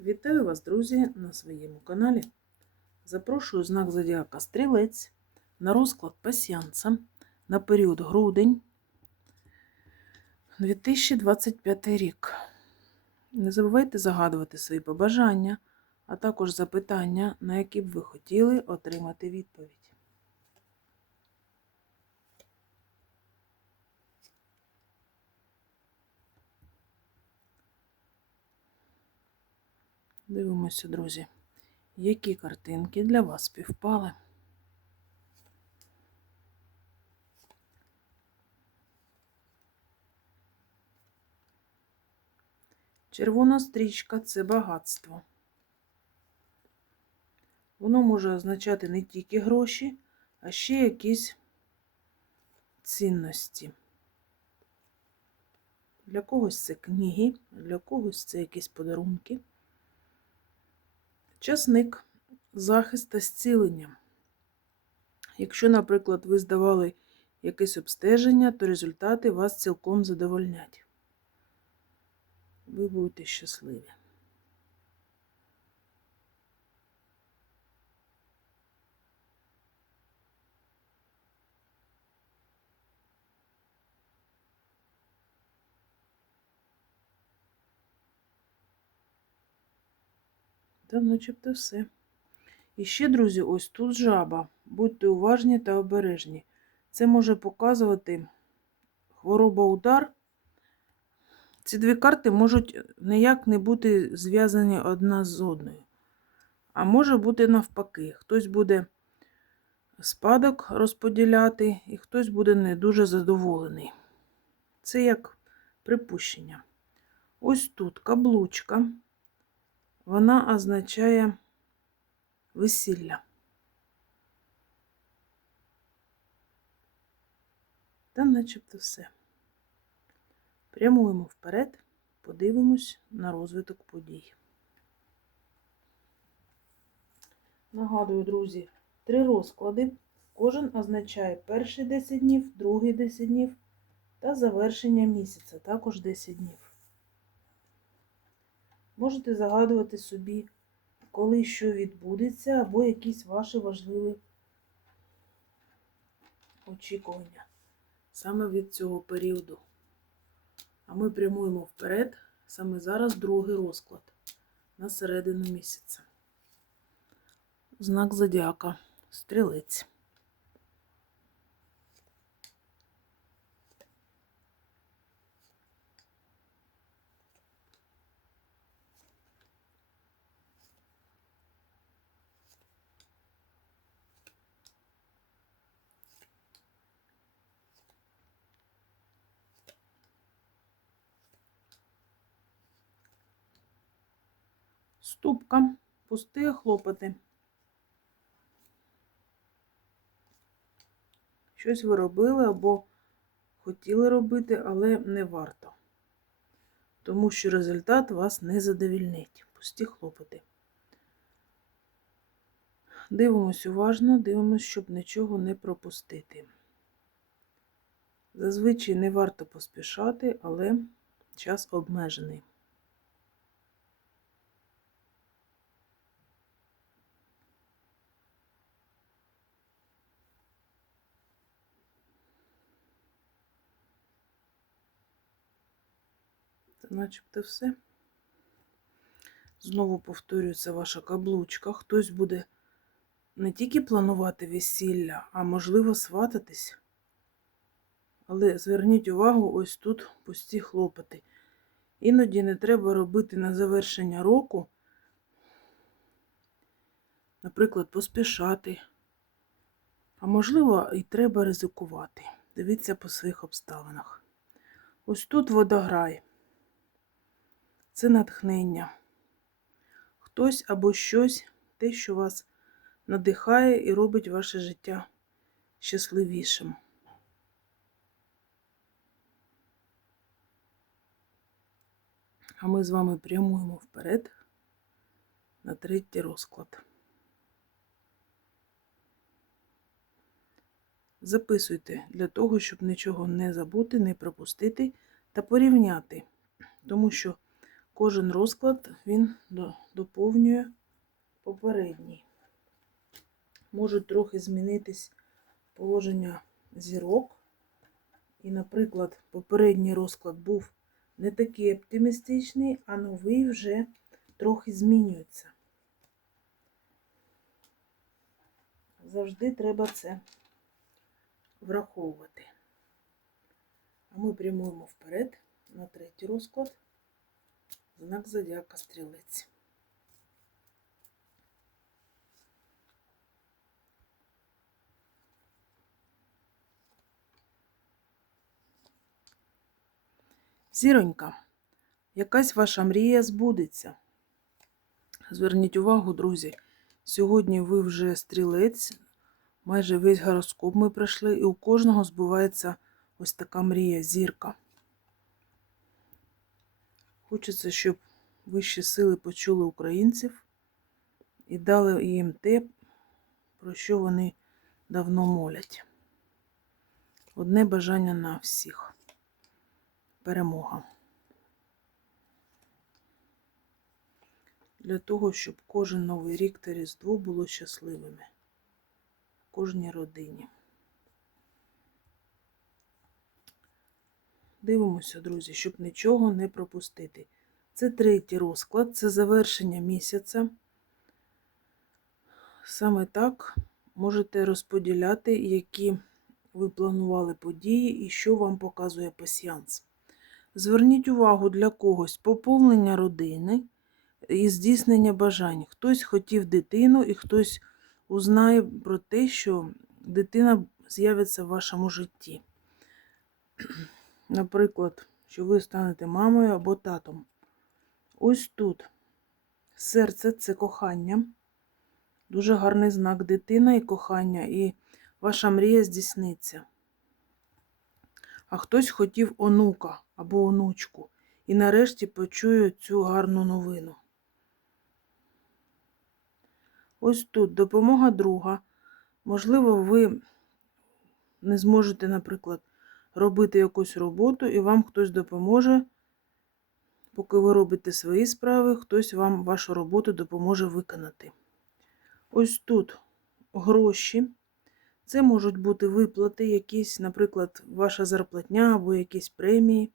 Вітаю вас, друзі, на своєму каналі. Запрошую знак Зодіака Стрілець на розклад пасіянса на період грудень 2025 рік. Не забувайте загадувати свої побажання, а також запитання, на які б ви хотіли отримати відповідь. Дивимося, друзі, які картинки для вас співпали. Червона стрічка це багатство. Воно може означати не тільки гроші, а ще якісь цінності. Для когось це книги, для когось це якісь подарунки. Часник, захист та зцілення. Якщо, наприклад, ви здавали якесь обстеження, то результати вас цілком задовольнять. Ви будете щасливі. Та начебто все. І ще, друзі, ось тут жаба. Будьте уважні та обережні. Це може показувати хвороба удар. Ці дві карти можуть ніяк не бути зв'язані одна з одною. А може бути навпаки. Хтось буде спадок розподіляти, і хтось буде не дуже задоволений. Це як припущення. Ось тут каблучка. Вона означає весілля. Та начебто все. Прямуємо вперед, подивимось на розвиток подій. Нагадую, друзі, три розклади. Кожен означає перші 10 днів, другий 10 днів та завершення місяця, також 10 днів. Можете загадувати собі, коли що відбудеться, або якісь ваші важливі очікування саме від цього періоду. А ми прямуємо вперед, саме зараз другий розклад на середину місяця. Знак зодіака стрілець. Ступка, пусті хлопоти. Щось ви робили або хотіли робити, але не варто. Тому що результат вас не задовільнить. Пусті хлопоти. Дивимось уважно, дивимось, щоб нічого не пропустити. Зазвичай не варто поспішати, але час обмежений. Начебто все. Знову повторюється ваша каблучка. Хтось буде не тільки планувати весілля, а можливо свататись. Але зверніть увагу, ось тут пусті хлопоти. Іноді не треба робити на завершення року, наприклад, поспішати. А можливо, і треба ризикувати. Дивіться по своїх обставинах. Ось тут водограй. Це натхнення. Хтось або щось, те, що вас надихає і робить ваше життя щасливішим. А ми з вами прямуємо вперед на третій розклад. Записуйте для того, щоб нічого не забути, не пропустити та порівняти, тому що кожен розклад він доповнює попередній. Можуть трохи змінитись положення зірок. І, наприклад, попередній розклад був не такий оптимістичний, а новий вже трохи змінюється. Завжди треба це враховувати. А ми прямуємо вперед на третій розклад. Знак зодіака стрілець. Зіронька, якась ваша мрія збудеться. Зверніть увагу, друзі, сьогодні ви вже стрілець, майже весь гороскоп ми пройшли, і у кожного збувається ось така мрія, зірка. Хочеться, щоб вищі сили почули українців і дали їм те, про що вони давно молять. Одне бажання на всіх перемога. Для того, щоб кожен новий рік та Різдво було щасливими в кожній родині. Дивимося, друзі, щоб нічого не пропустити. Це третій розклад, це завершення місяця. Саме так можете розподіляти, які ви планували події і що вам показує пасіянс. Зверніть увагу для когось поповнення родини і здійснення бажань. Хтось хотів дитину, і хтось узнає про те, що дитина з'явиться в вашому житті. Наприклад, що ви станете мамою або татом. Ось тут серце це кохання. Дуже гарний знак дитина і кохання, і ваша мрія здійсниться. А хтось хотів онука або онучку, і нарешті почує цю гарну новину. Ось тут допомога друга. Можливо, ви не зможете, наприклад, робити якусь роботу, і вам хтось допоможе, поки ви робите свої справи, хтось вам вашу роботу допоможе виконати. Ось тут гроші. Це можуть бути виплати, якісь, наприклад, ваша зарплатня або якісь премії,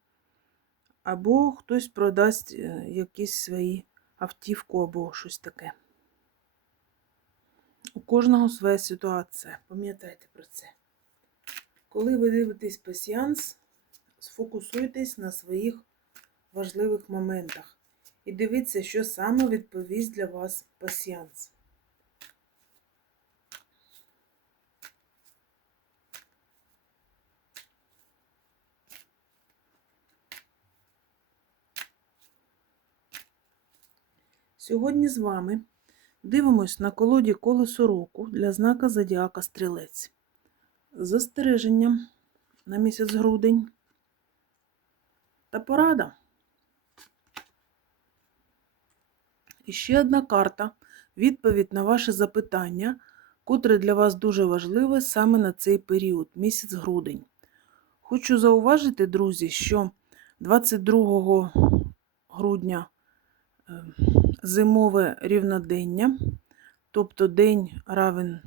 або хтось продасть е, якісь свої автівку або щось таке. У кожного своя ситуація. Пам'ятайте про це. Коли ви дивитесь пасіянс, сфокусуйтесь на своїх важливих моментах і дивіться, що саме відповість для вас пасіянс. Сьогодні з вами дивимось на колоді колесо року для знака Зодіака Стрілець. Застереження на місяць грудень та порада. І ще одна карта відповідь на ваше запитання, котре для вас дуже важливе саме на цей період, місяць грудень. Хочу зауважити, друзі, що 22 грудня е, зимове рівнодення, тобто день равен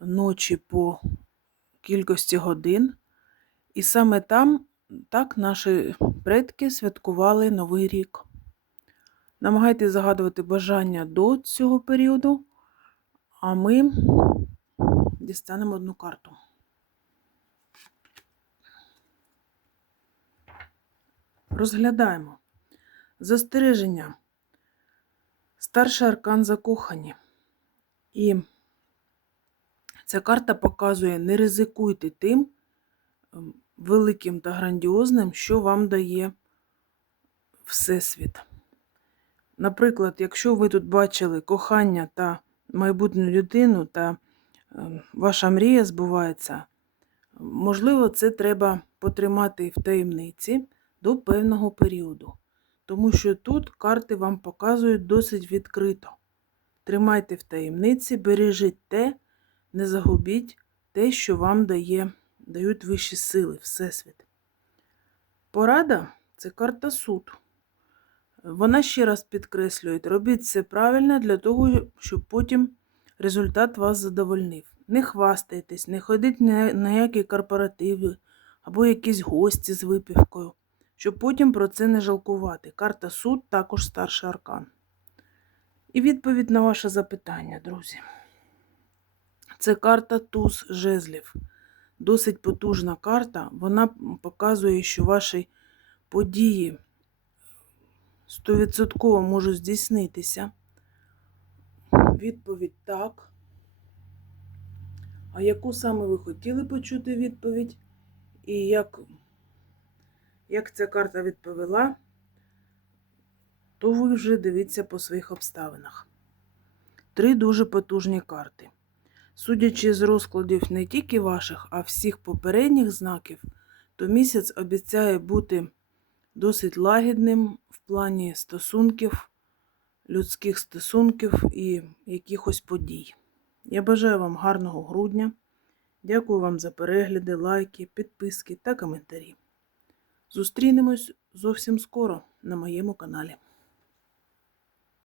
ночі по кількості годин. І саме там так наші предки святкували Новий рік. Намагайтесь загадувати бажання до цього періоду, а ми дістанемо одну карту. Розглядаємо. Застереження. Старший аркан закохані. І ця карта показує, не ризикуйте тим ем, великим та грандіозним, що вам дає Всесвіт. Наприклад, якщо ви тут бачили кохання та майбутню людину, та ем, ваша мрія збувається, можливо, це треба потримати в таємниці до певного періоду. Тому що тут карти вам показують досить відкрито. Тримайте в таємниці, бережіть те, не загубіть те, що вам дає, дають вищі сили, Всесвіт. Порада це карта суд. Вона ще раз підкреслює, робіть все правильно для того, щоб потім результат вас задовольнив. Не хвастайтесь, не ходіть на які корпоративи або якісь гості з випівкою, щоб потім про це не жалкувати. Карта суд також старший аркан. І відповідь на ваше запитання, друзі. Це карта туз жезлів. Досить потужна карта. Вона показує, що ваші події 100% можуть здійснитися. Відповідь так. А яку саме ви хотіли почути відповідь? І як, як ця карта відповіла, то ви вже дивіться по своїх обставинах. Три дуже потужні карти. Судячи з розкладів не тільки ваших, а всіх попередніх знаків, то місяць обіцяє бути досить лагідним в плані стосунків, людських стосунків і якихось подій. Я бажаю вам гарного грудня. Дякую вам за перегляди, лайки, підписки та коментарі. Зустрінемось зовсім скоро на моєму каналі.